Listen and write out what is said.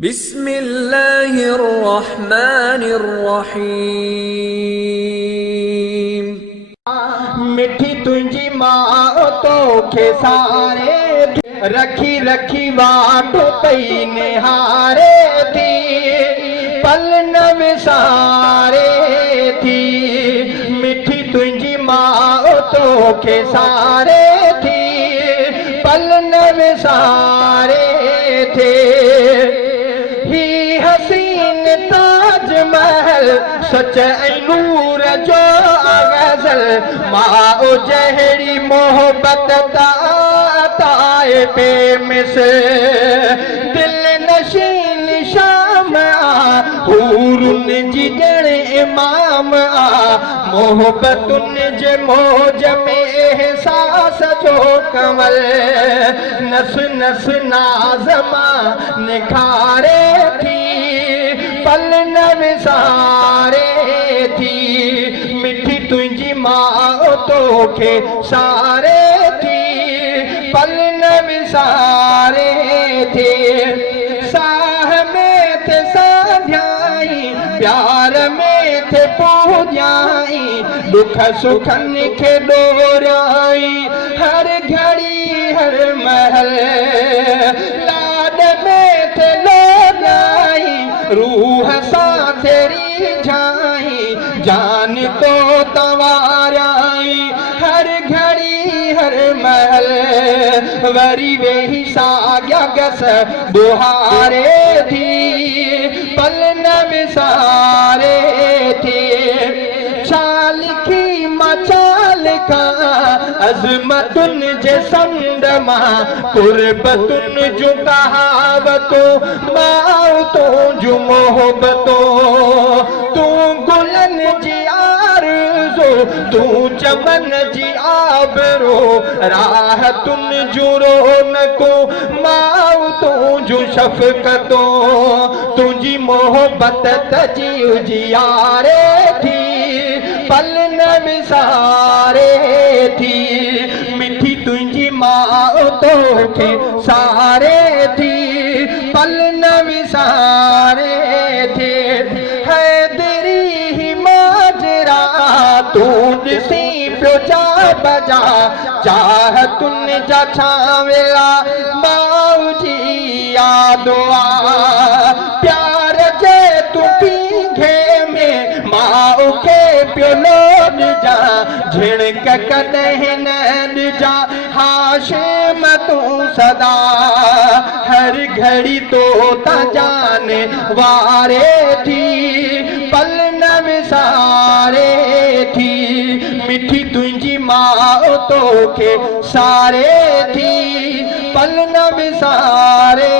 बिस्मिल्लाहिर्रहमानिर्रहीम। मिठी तुझी माँ तोखे सारे रखी रखी वाट पई निहारे थी पल न विसारे थी। मिठी तुझी माँ तोखे सारे थी पल न विसारे थे। ही हसीन ताजमहल सच नूर जो गज़ल माँ जहरी मोहब्बत ताए बेमिस दिल नशीन शाम हूरुन जी ॼण इमाम मोहब्बतुन जे मौज में एहसास जो कमल नस नस नाज़मा निखारे थी पल न विसारे थी। मिठी तुझी माँ तोखे सारे थी पल न विसारे थे। साह में थे साध्याई प्यार में थे पूजाई दुख सुखन खे डोराई हर घड़ी हर महल लाड में थे लोगाई रूह सा तेरी झाई जान तो तवाराई हर घड़ी हर महल वरी वेही साग्या गस बुहारे थी पल न विसारे थी। चालिखी मचाल का अज़मतुन जे संद मां कुर्बतुन जो कहावतों माउतों जो मोहब्बतों तू गुलन जी आरज़ू तू चमन जी आबरो राहतुन जो रौनको माउतों जो शफ़क़तों तुझी मोहब्बत तजी उजियारे थी पल न विसारे थी। मिठी तुझी माँ तोखे सारे थी पल न विसारे थे। हैदरी ही माजरा तू ॾिसी पियो जा बजा चाह तुन जा छावेला माऊ जी यादो प्यार जे तू पीघे में माऊ खे पियो लोड जा झिणक कॾहिं न ॾिजा हाशिम तूं सदा हर घड़ी तो ता जाने वारे थी पल न विसारे थी। मिठी तुझी माँ तोखे सारे थी पल न विसारे